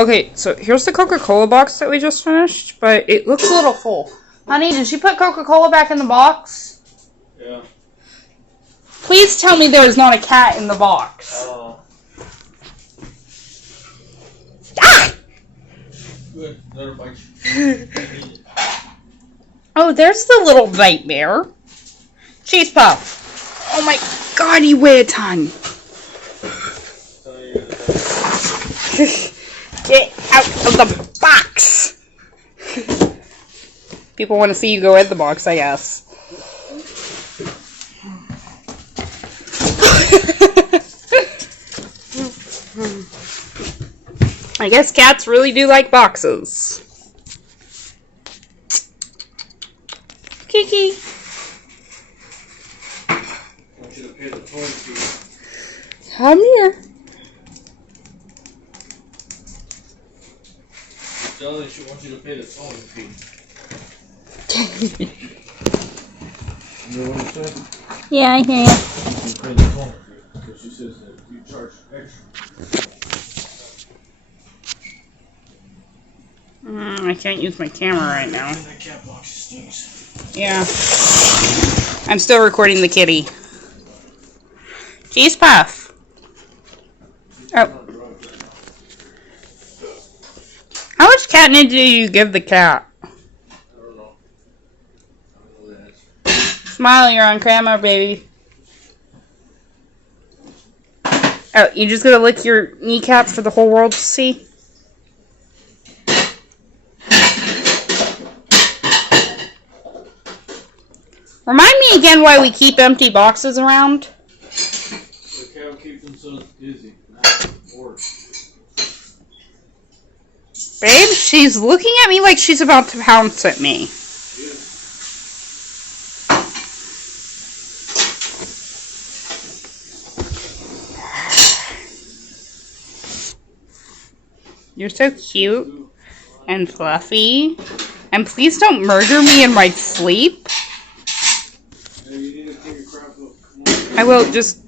Okay, so here's the Coca-Cola box that we just finished, but it looks a little full. Honey, did you put Coca-Cola back in the box? Yeah. Please tell me there is not a cat in the box. Oh. Ah! Good. Another bite. Oh, there's the little nightmare. Cheese Puff. Oh my god, you weigh a ton. Get out of the box. People want to see you go in the box, I guess. I guess cats really do like boxes. Kiki. I want you to pay the towing fee. Come here. Tell her she wants you to pay the towing fee. You know what I'm saying? Yeah, I hear you. You pay the towing fee because she says that you charge extra. I can't use my camera right now. That cat box stinks. Yeah. I'm still recording the kitty. Cheese Puff. Oh. How much catnip do you give the cat? I don't know. I don't know that. Smile, you're on camera, baby. Oh, you just gonna lick your kneecap for the whole world to see? Remind me again why we keep empty boxes around. The cat will keep themselves busy. Bored. Babe, she's looking at me like she's about to pounce at me. You're so cute and fluffy. And please don't murder me in my sleep. Hey, you need to take your crap up. Come on. I will just...